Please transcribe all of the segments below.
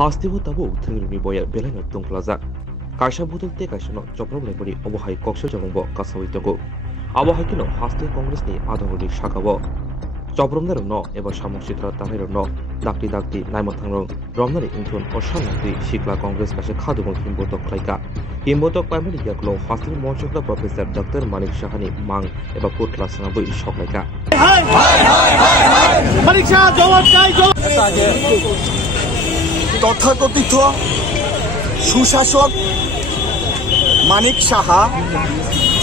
हास्तिबो ताबो थंगिरुनि बया बेलानो दंफ्लाजा कायसा बुदुलते कायसानो चप्रमलेबरि अबहाय कक्ष जमंबो कासावैतगो आबहायकिनो हास्ति कांग्रेसनि आदंगनि शाखाबो चप्रमनेरनो एबा सामसित्रा तानायरनो दाक्ति दाक्ति नायमथांरं रमनानि इंथुन अशानति शिखला कांग्रेस कासे खादुमो हिमबोतक खायका हिमबोतक पाइमानि याकलो हास्ति मौजूदा प्रोफेसर डॉक्टर मानिक शाहानि मांग एबा कोटला सनाबो शकलायका मानिक शाह जवाब चाই তথাকথিত সুশাসক মানিক সাহা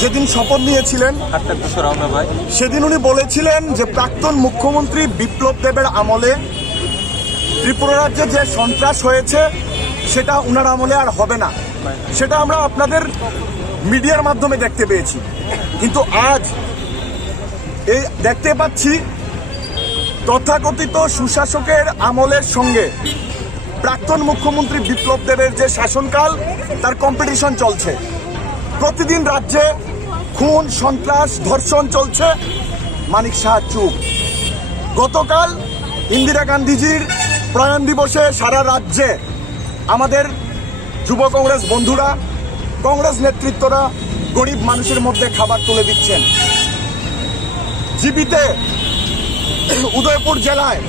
যেদিন শপথ নিয়েছিলেন সেদিন উনি বলেছিলেন যে প্রাক্তন মুখ্যমন্ত্রী বিপ্লব দেবের আমলে ত্রিপুরা রাজ্যে যে সন্ত্রাস হয়েছে সেটা উনার আমলে আর হবে না। সেটা আমরা আপনাদের মিডিয়ার মাধ্যমে দেখতে পেয়েছি, কিন্তু আজ এই দেখতে পাচ্ছি তথাকথিত সুশাসকের আমলের সঙ্গে প্রাক্তন মুখ্যমন্ত্রী বিপ্লব দেবের যে শাসনকাল তার কম্পিটিশন চলছে। প্রতিদিন রাজ্যে খুন সন্ত্রাস ধর্ষণ চলছে, মানিক শাহ চুপ। গতকাল ইন্দিরা গান্ধীজির প্রয়াণ দিবসে সারা রাজ্যে আমাদের যুব কংগ্রেস বন্ধুরা, কংগ্রেস নেতৃত্বরা গরিব মানুষের মধ্যে খাবার তুলে দিচ্ছেন। জিবিতে উদয়পুর জেলায়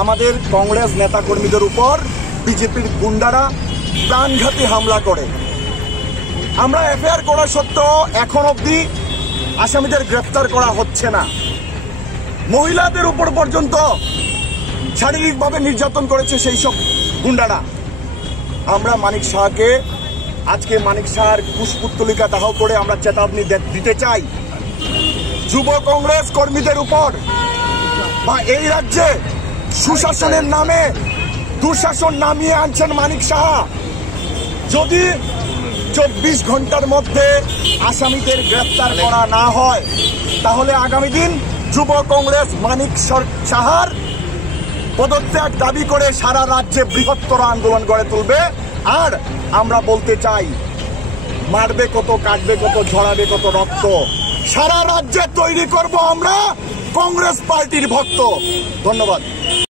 আমাদের কংগ্রেস নেতাকর্মীদের উপর বিজেপির গুন্ডারা প্রাণঘাতী হামলা করে। আমরা এফআইআর করা সত্ত্বেও এখন অবধি আসামিদের গ্রেফতার করা হচ্ছে না। মহিলাদের উপর পর্যন্ত শারীরিকভাবে নির্যাতন করেছে সেই সব গুন্ডারা। আমরা মানিক শাহকে আজকে মানিক শাহর কুশপুত্তলিকা দাহ করে আমরা চেতাবনী দিতে চাই। যুব কংগ্রেস কর্মীদের উপর বা এই রাজ্যে সুশাসনের নামে দুঃশাসন নামিয়ে আনছেন মানিক সাহা। যদি 24 ঘন্টার মধ্যে আসামিদের গ্রেফতার করা না হয় তাহলে আগামী দিন যুব কংগ্রেস মানিক সাহার পদত্যাগ দাবি করে সারা রাজ্যে বৃহত্তর আন্দোলন গড়ে তুলবে। আর আমরা বলতে চাই, মারবে কত, কাটবে কত, ঝরাবে কত রক্ত, সারা রাজ্যে তৈরি করব আমরা কংগ্রেস পার্টির ভক্ত। ধন্যবাদ।